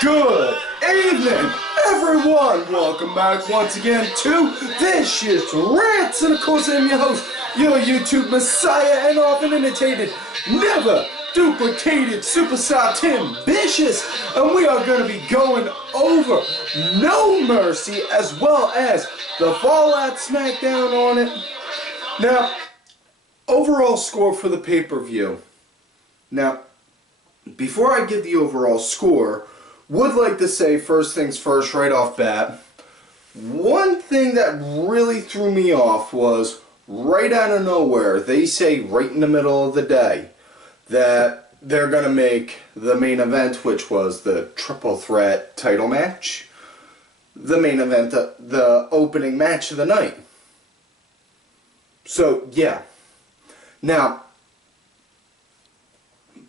Good evening, everyone. Welcome back once again to this year's Rants, and of course I'm your host, your YouTube messiah and often imitated, never duplicated superstar Tim Vicious, and we are going to be going over No Mercy as well as the Fallout SmackDown on it. Now, overall score for the pay-per-view. Now, before I give the overall score, would like to say first things first right off bat, one thing that really threw me off was right out of nowhere, they say right in the middle of the day that they're going to make the main event, which was the triple threat title match, the main event, the opening match of the night. So, yeah. Now,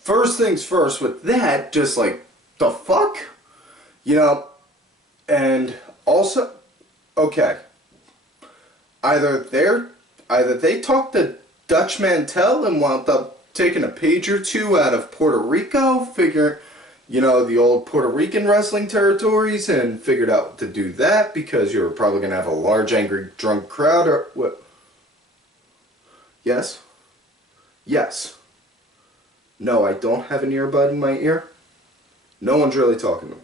first things first with that, just like, the fuck? You know, and also, okay, either they talked to Dutch Mantel and wound up taking a page or two out of Puerto Rico, figure, you know, the old Puerto Rican wrestling territories, and figured out to do that because you were probably going to have a large, angry, drunk crowd, or what? Yes? Yes. No, I don't have an earbud in my ear. No one's really talking to me.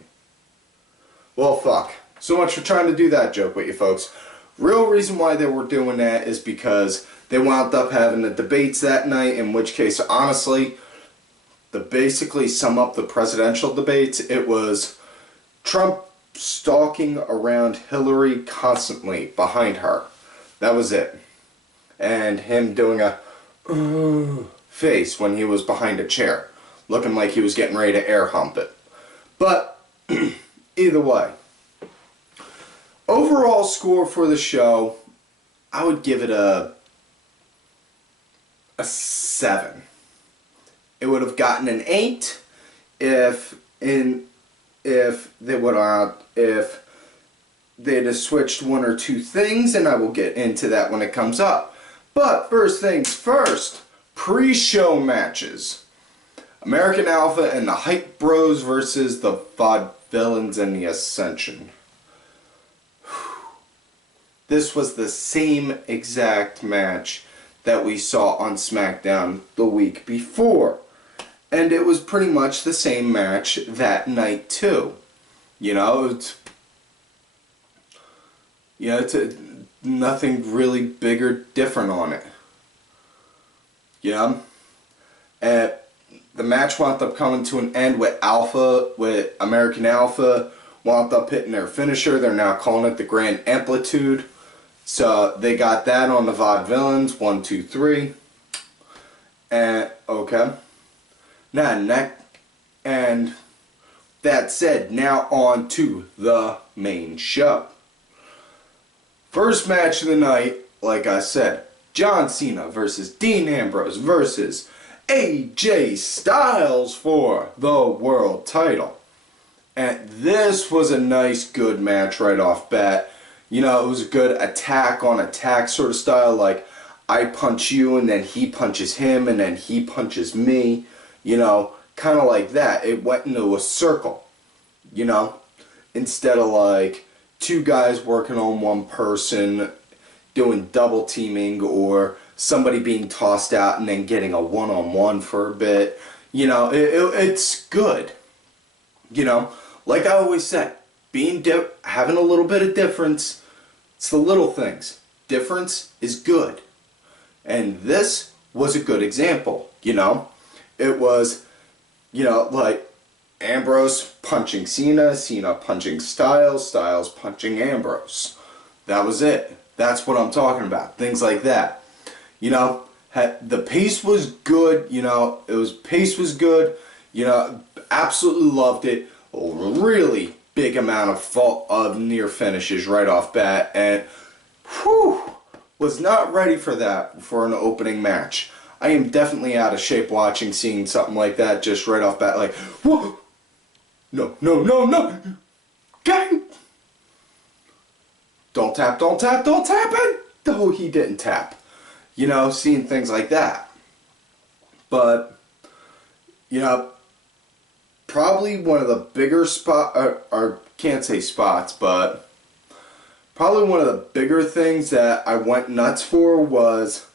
Well, fuck. So much for trying to do that joke with you folks. Real reason why they were doing that is because they wound up having the debates that night, in which case, honestly, to basically sum up the presidential debates, it was Trump stalking around Hillary constantly behind her. That was it. And him doing a face when he was behind a chair, looking like he was getting ready to air hump it. But either way, overall score for the show, I would give it a 7. It would have gotten an 8 if they'd have switched one or two things, and I will get into that when it comes up. But first things first, pre-show matches. American Alpha and the Hype Bros versus the VaudeVillians and the Ascension. This was the same exact match that we saw on SmackDown the week before. And it was pretty much the same match that night too. You know, it's nothing really big or different on it. Yeah. The match wound up coming to an end with American Alpha wound up hitting their finisher. They're now calling it the Grand Amplitude. So they got that on the VaudeVillians, 1, 2, 3. And okay. And that said, now on to the main show. First match of the night, like I said, John Cena versus Dean Ambrose versus AJ Styles for the world title. And this was a nice, good match right off bat. You know, it was a good attack on attack sort of style, like I punch you and then he punches him and then he punches me. You know, kind of like that. It went into a circle, you know, instead of like two guys working on one person doing double teaming, or somebody being tossed out and then getting a one-on-one for a bit. You know, it's good. You know, like I always say, having a little bit of difference, it's the little things. Difference is good. And this was a good example, you know. It was, you know, like Ambrose punching Cena, Cena punching Styles, Styles punching Ambrose. That was it. That's what I'm talking about. Things like that. You know, the pace was good. You know, pace was good. You know, absolutely loved it. A really big amount of near finishes right off bat, and was not ready for that for an opening match. I am definitely out of shape seeing something like that just right off bat. Like, whoa, no, gang. Don't tap it! No, he didn't tap. You know, seeing things like that. But, you know, probably one of the bigger or can't say spots, but probably one of the bigger things that I went nuts for was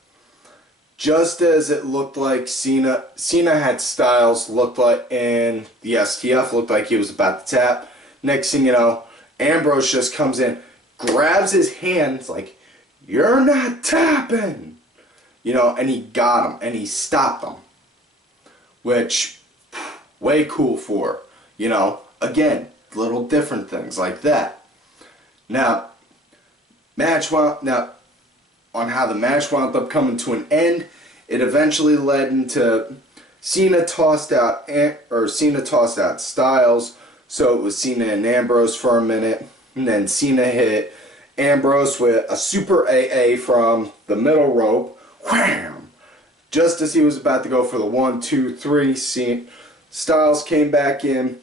just as it looked like Cena had Styles, looked like, and the STF looked like he was about to tap. Next thing you know, Ambrose just comes in, grabs his hands like, "You're not tapping," you know, and he got him and he stopped him, which way cool for, you know, again, little different things like that. Now, on how the match wound up coming to an end, it eventually led into Cena tossed out Styles, so it was Cena and Ambrose for a minute, and then Cena hit Ambrose with a super AA from the middle rope, wham! Just as he was about to go for the 1, 2, 3, Styles came back in,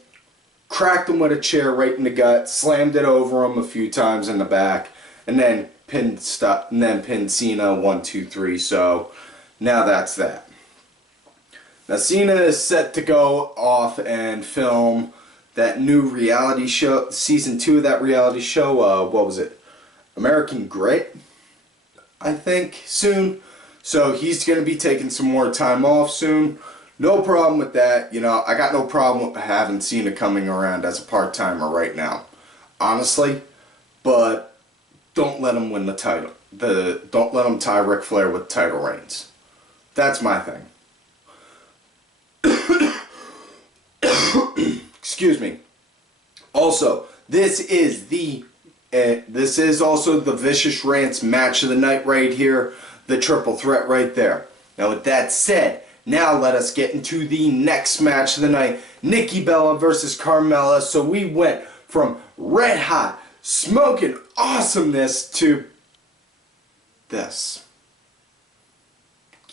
cracked him with a chair right in the gut, slammed it over him a few times in the back, and then pinned Cena 1, 2, 3. So now that's that. Now Cena is set to go off and film that new reality show, season 2 of that reality show. What was it? American Grit, I think, soon. So he's going to be taking some more time off soon. No problem with that. You know, I got no problem with having Cena coming around as a part-timer right now, honestly. But don't let him win the title. Don't let him tie Ric Flair with title reigns. That's my thing. Excuse me. Also, this is also the Vicious Rants match of the night right here. The triple threat right there. Now with that said, now let us get into the next match of the night. Nikki Bella versus Carmella. So we went from red hot, smoking awesomeness to this.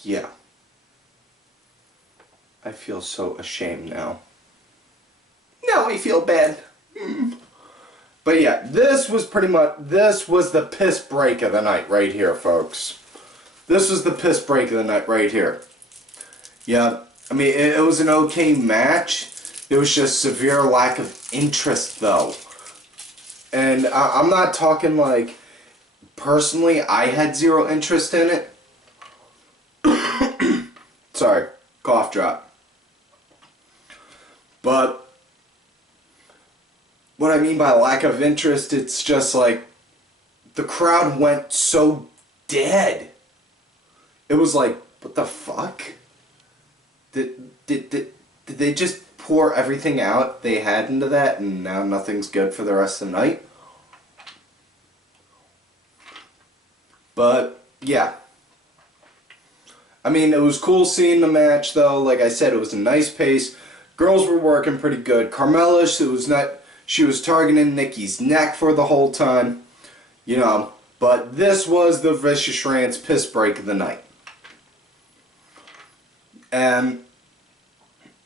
Yeah. I feel so ashamed now. Now I feel bad. But yeah, this was the piss break of the night right here, folks. This was the piss break of the night right here. Yeah, I mean, it was an okay match. It was just severe lack of interest, though. And I'm not talking like, personally, I had zero interest in it. Sorry, cough drop. But what I mean by lack of interest, it's just like the crowd went so dead. It was like, what the fuck? Did they just pour everything out they had into that and now nothing's good for the rest of the night? But yeah. I mean, it was cool seeing the match though. Like I said, it was a nice pace. Girls were working pretty good. Carmella, she was targeting Nikki's neck for the whole time. You know, but this was the Vicious Rants piss break of the night. And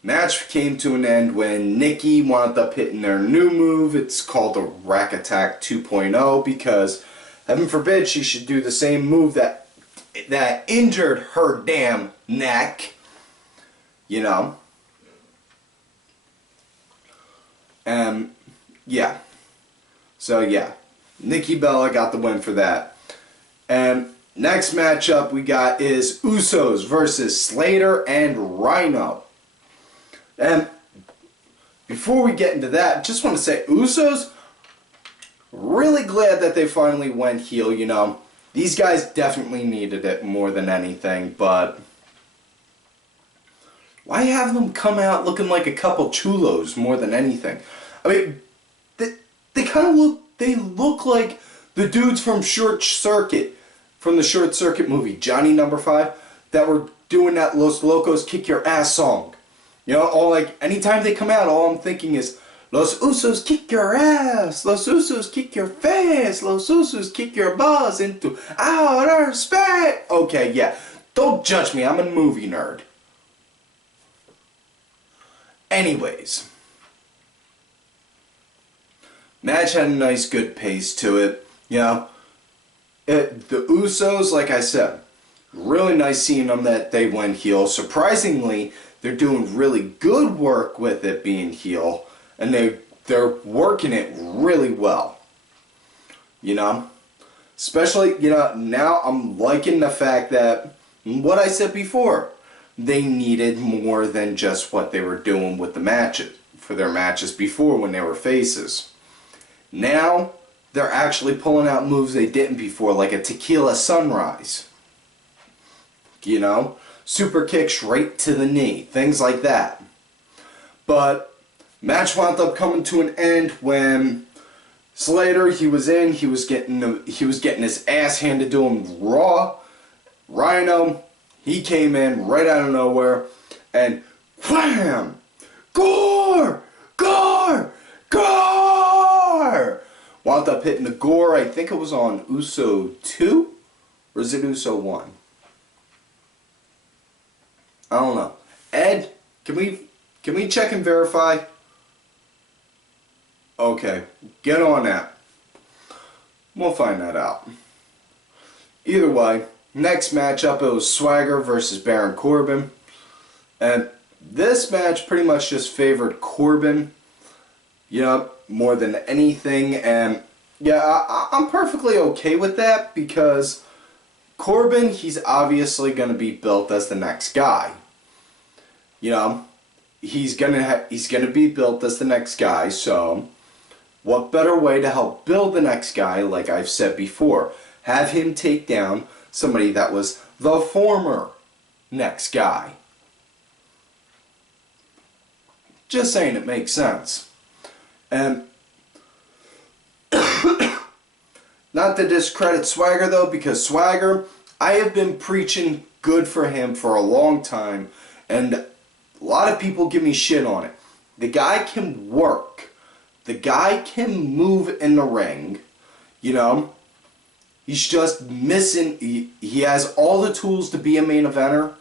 match came to an end when Nikki wound up hitting their new move. It's called a Rack Attack 2.0 because, heaven forbid, she should do the same move that injured her damn neck. You know. Yeah. So yeah, Nikki Bella got the win for that. And next matchup we got is Usos versus Slater and Rhyno. And before we get into that, just want to say Usos, really glad that they finally went heel, you know. These guys definitely needed it more than anything, but why have them come out looking like a couple chulos more than anything? I mean, they kind of look like the dudes from Short Circuit, from the Short Circuit movie, Johnny No. 5, that were doing that Los Locos Kick Your Ass song. You know, all like, anytime they come out, all I'm thinking is, Los Usos kick your ass, Los Usos kick your face, Los Usos kick your balls into outer space. Okay, yeah, don't judge me, I'm a movie nerd. Anyways, match had a nice good pace to it, you know. The Usos, like I said, really nice seeing them that they went heel. Surprisingly, they're doing really good work with it being heel, and they're working it really well. You know? Especially, you know, now I'm liking the fact that, what I said before, they needed more than just what they were doing with the matches, for their matches before when they were faces. Now, they're actually pulling out moves they didn't before, like a tequila sunrise. You know? Super kicks right to the knee, things like that. But, match wound up coming to an end when Slater, he was getting his ass handed to him raw. Rhyno, he came in right out of nowhere and wham! Gore! Gore! Gore! Wound up hitting the gore. I think it was on Uso 2? Or is it Uso 1? I don't know. Ed, can we check and verify? Okay, get on that. We'll find that out. Either way, next matchup, it was Swagger versus Baron Corbin. And this match pretty much just favored Corbin, you know, more than anything. And yeah, I'm perfectly okay with that, because Corbin, he's obviously going to be built as the next guy. You know, he's gonna be built as the next guy, so what better way to help build the next guy, like I've said before, have him take down somebody that was the former next guy. Just saying, it makes sense. And not to discredit Swagger though, because Swagger, I have been preaching good for him for a long time, and a lot of people give me shit on it. The guy can work. The guy can move in the ring. You know, he's just missing, he has all the tools to be a main eventer.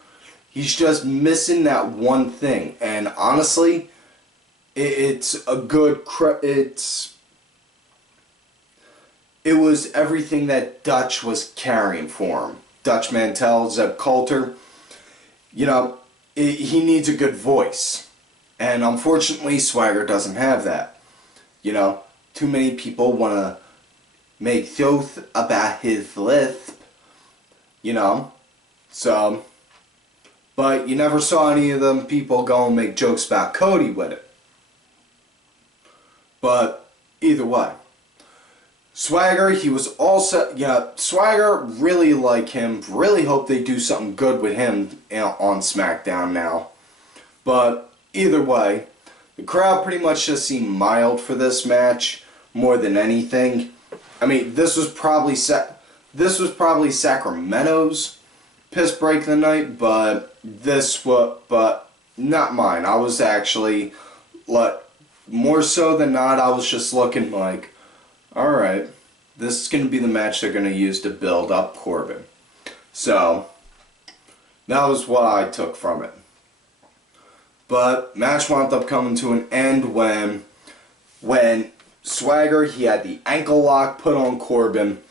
He's just missing that one thing. And honestly, it was everything that Dutch was carrying for him. Dutch Mantel, Zeb Coulter, you know, he needs a good voice. And unfortunately, Swagger doesn't have that. You know, too many people want to make jokes about his lisp, you know, so, but you never saw any of them people go and make jokes about Cody with it. But either way, Swagger, he was also, yeah, Swagger, really like him, really hope they do something good with him on SmackDown now. But either way, the crowd pretty much just seemed mild for this match more than anything. I mean, this was probably Sacramento's piss break of the night, but not mine. I was actually, like, more so than not, I was just looking like, alright, this is going to be the match they're going to use to build up Corbin. So, that was what I took from it. But match wound up coming to an end when Swagger, he had the ankle lock put on Corbin.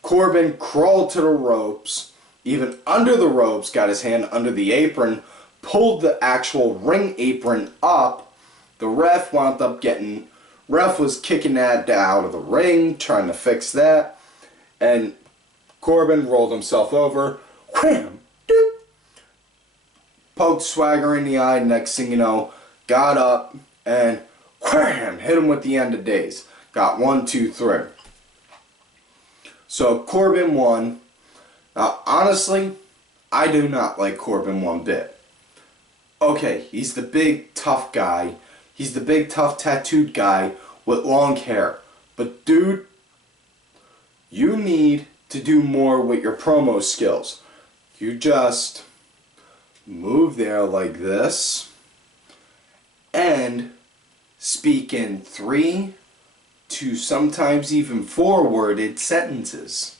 Corbin crawled to the ropes, even under the ropes, got his hand under the apron, pulled the actual ring apron up. The ref was kicking that out of the ring, trying to fix that. And Corbin rolled himself over, wham, doop, poked Swagger in the eye. Next thing you know, got up and wham, hit him with the end of days. Got 1, 2, 3. So Corbin won. Now, honestly, I do not like Corbin one bit. Okay, he's the big tough guy. He's the big tough tattooed guy with long hair. But dude, you need to do more with your promo skills. You just move there like this and speak in 3 to sometimes even 4-worded sentences.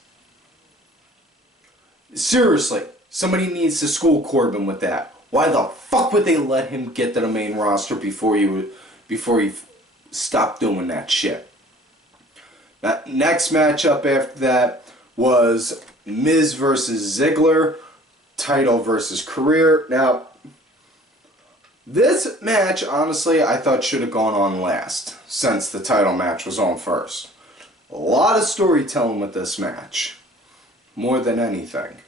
Seriously, somebody needs to school Corbin with that. Why the fuck would they let him get to the main roster before he stopped doing that shit? That next matchup after that was Miz versus Ziggler, title versus career. Now, This match, honestly, I thought should have gone on last, since the title match was on first. A lot of storytelling with this match. More than anything.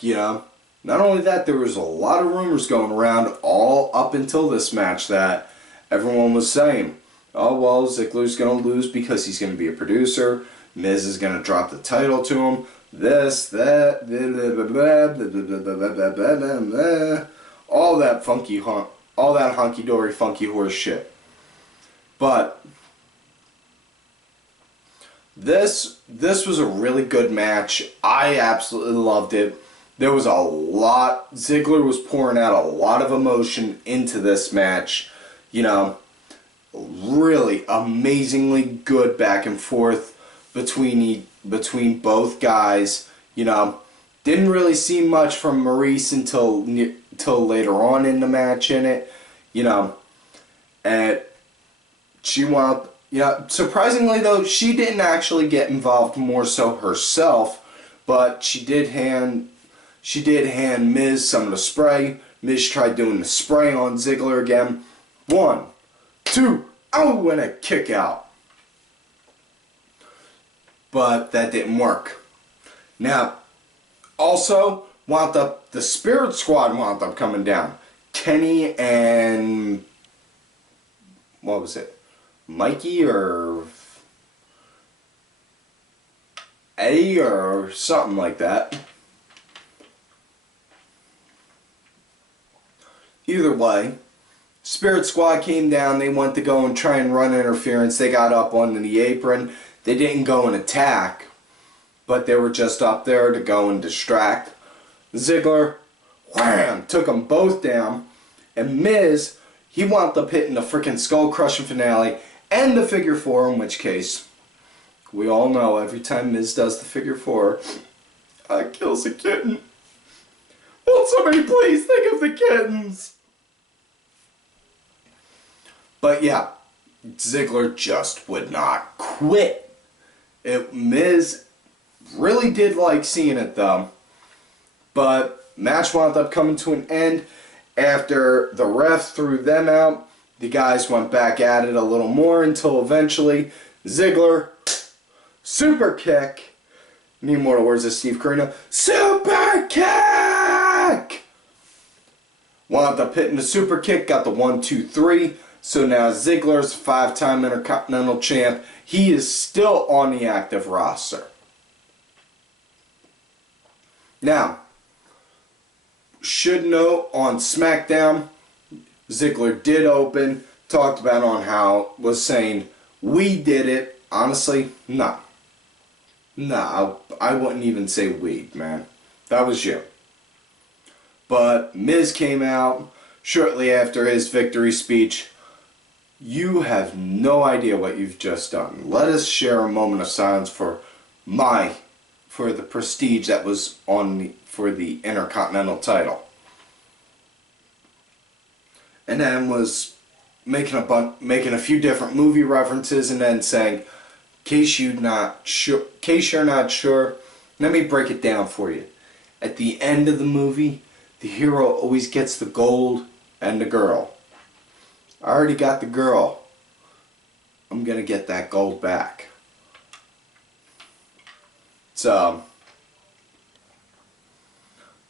You know, not only that, there was a lot of rumors going around all up until this match that everyone was saying, oh, well, Ziggler's going to lose because he's going to be a producer. Miz is going to drop the title to him. This, that, all that funky, all that honky-dory funky horse shit. But this was a really good match. I absolutely loved it. There was a lot. Ziggler was pouring out a lot of emotion into this match. You know, really amazingly good back and forth between both guys. You know, didn't really see much from Maryse until later on in the match in it. You know, and she wound up, you know, surprisingly though, she didn't actually get involved more so herself, but she did hand Miz some of the spray. Miz tried doing the spray on Ziggler again. 1, 2, oh, and a kick out. But that didn't work. Now, also, the Spirit Squad wound up coming down. Kenny and, what was it? Mikey or Eddie or something like that. Either way, Spirit Squad came down. They went to go and try and run interference. They got up onto the apron. They didn't go and attack, but they were just up there to go and distract. Ziggler, wham, took them both down. And Miz, he wound up hitting the freaking skull crushing finale and the figure four, in which case, we all know every time Miz does the figure four, kills a kitten. Won't somebody please think of the kittens? But yeah, Ziggler just would not quit. Miz really did like seeing it though. But match wound up coming to an end after the ref threw them out. The guys went back at it a little more until eventually Ziggler, super kick. Need more words of Steve Corino. Super kick! Wound up hitting the super kick, got the 1, 2, 3. So now Ziggler's 5-time Intercontinental Champ. He is still on the active roster. Now, should note on SmackDown, Ziggler did open, talked about on how, was saying, we did it. Honestly, no. No, I wouldn't even say we, man. That was you. But Miz came out shortly after his victory speech. You have no idea what you've just done. Let us share a moment of silence for the prestige that was for the Intercontinental title. And then was making a few different movie references and then saying, in case you're not sure, let me break it down for you. At the end of the movie, the hero always gets the gold and the girl. I already got the girl. I'm gonna get that gold back. So,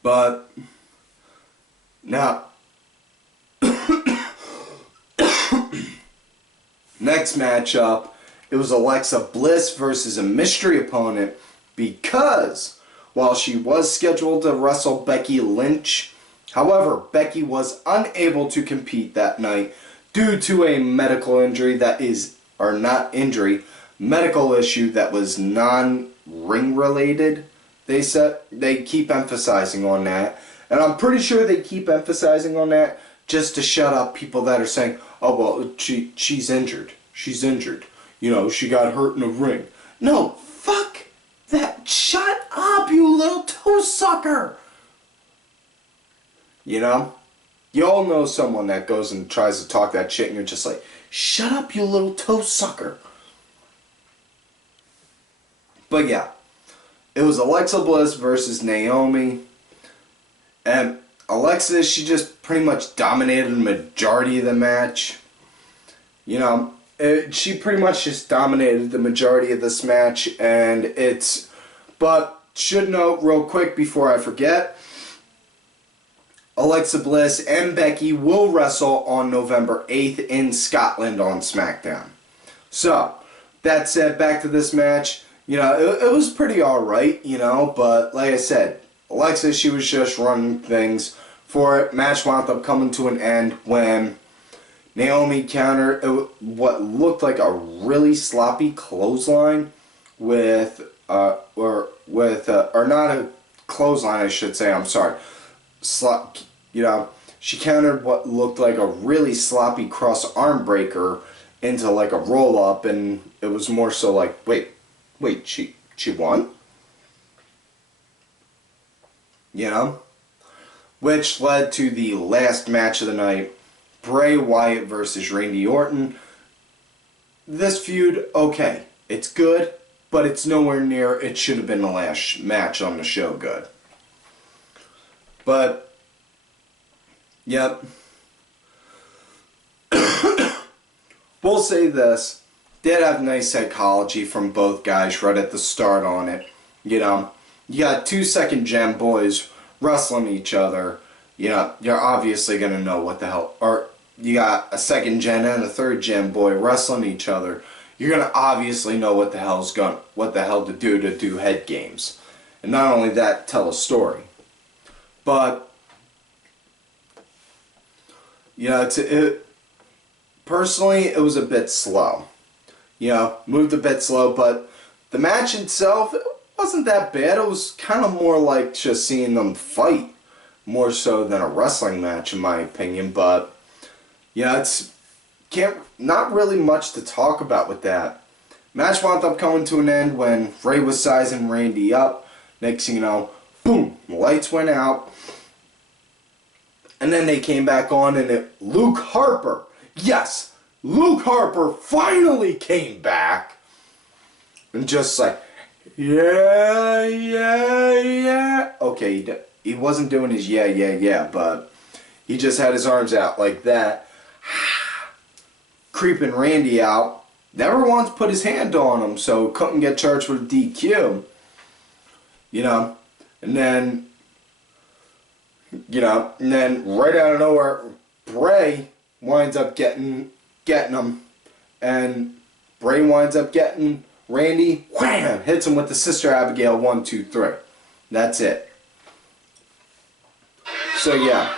but now, next matchup, it was Alexa Bliss versus a mystery opponent because while she was scheduled to wrestle Becky Lynch, however, Becky was unable to compete that night due to a medical injury medical issue that was non-ring related. They said they keep emphasizing on that, and I'm pretty sure they keep emphasizing on that just to shut up people that are saying, oh well, she's injured. She's injured. You know, she got hurt in a ring. No, fuck that. Shut up, you little toe sucker. You know? You all know someone that goes and tries to talk that shit and you're just like, shut up, you little toe sucker. But yeah, it was Alexa Bliss versus Naomi. And Alexa, she just pretty much dominated the majority of the match. You know, she pretty much just dominated the majority of this match, and but should note real quick before I forget, Alexa Bliss and Becky will wrestle on November 8th in Scotland on SmackDown. So, that said, back to this match. You know, it was pretty alright, you know, but like I said, Alexa, she was just running things for it. Match wound up coming to an end when Naomi countered what looked like a really sloppy clothesline or not a clothesline, I should say, I'm sorry. You know, she countered what looked like a really sloppy cross arm breaker into like a roll up, and it was more so like, wait, she won? You know? Which led to the last match of the night, BrayWyatt versus Randy Orton. This feud, okay, it's good, but it's nowhere near it should have been the last match on the show good. But, yep. We'll say this. Did have nice psychology from both guys right at the start on it. You know, you got 2 second gen boys wrestling each other. You know, you're obviously going to know what the hell. Or you got a 2nd gen and a 3rd gen boy wrestling each other. You're going to obviously know what the hell to do head games. And not only that, tell a story. But, you know, personally, it was a bit slow. You know, moved a bit slow, but the match itself, it wasn't that bad. It was kind of more like just seeing them fight, more so than a wrestling match, in my opinion. But, you know, not really much to talk about with that. Match wound up coming to an end when Ray was sizing Randy up. Next thing you know, boom, the lights went out. And then they came back on, and Luke Harper, yes, Luke Harper finally came back. And just like, yeah. Okay, he wasn't doing his yeah, but he just had his arms out like that. Creeping Randy out. Never once put his hand on him, so couldn't get charged with DQ. You know, and then right out of nowhere, Bray winds up getting him, and Bray winds up getting Randy, wham, hits him with the Sister Abigail 1, 2, 3. That's it. So yeah,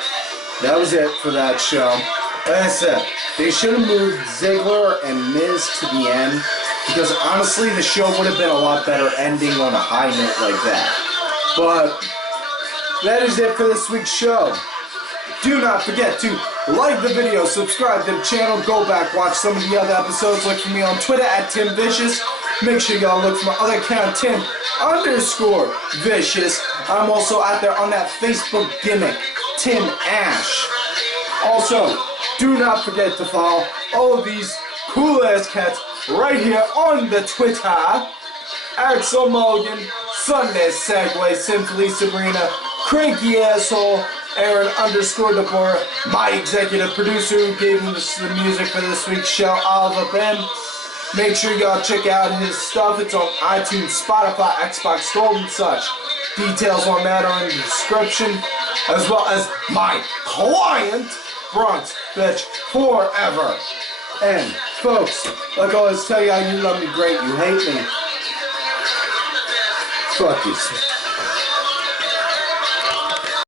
that was it for that show. Like I said, they should have moved Ziggler and Miz to the end, because honestly, the show would have been a lot better ending on a high note like that. But that is it for this week's show. Do not forget to like the video, subscribe to the channel, go back, watch some of the other episodes. Look for me on Twitter at TimVicious. Make sure y'all look for my other account, Tim_Vicious. I'm also out there on that Facebook gimmick, Tim Ash. Also, do not forget to follow all of these cool ass cats right here on the Twitter. Axel Mulligan, Sunday Segway, Simply Sabrina, Cranky Asshole, Aaron_DeBoer, my executive producer who gave me the music for this week's show, Oliver Ben. Make sure y'all check out his stuff. It's on iTunes, Spotify, Xbox Gold, and such. Details on that are in the description, as well as my client, Bronx Bitch Forever. And folks, like I always tell y'all, you love me great, you hate me. Fuck you.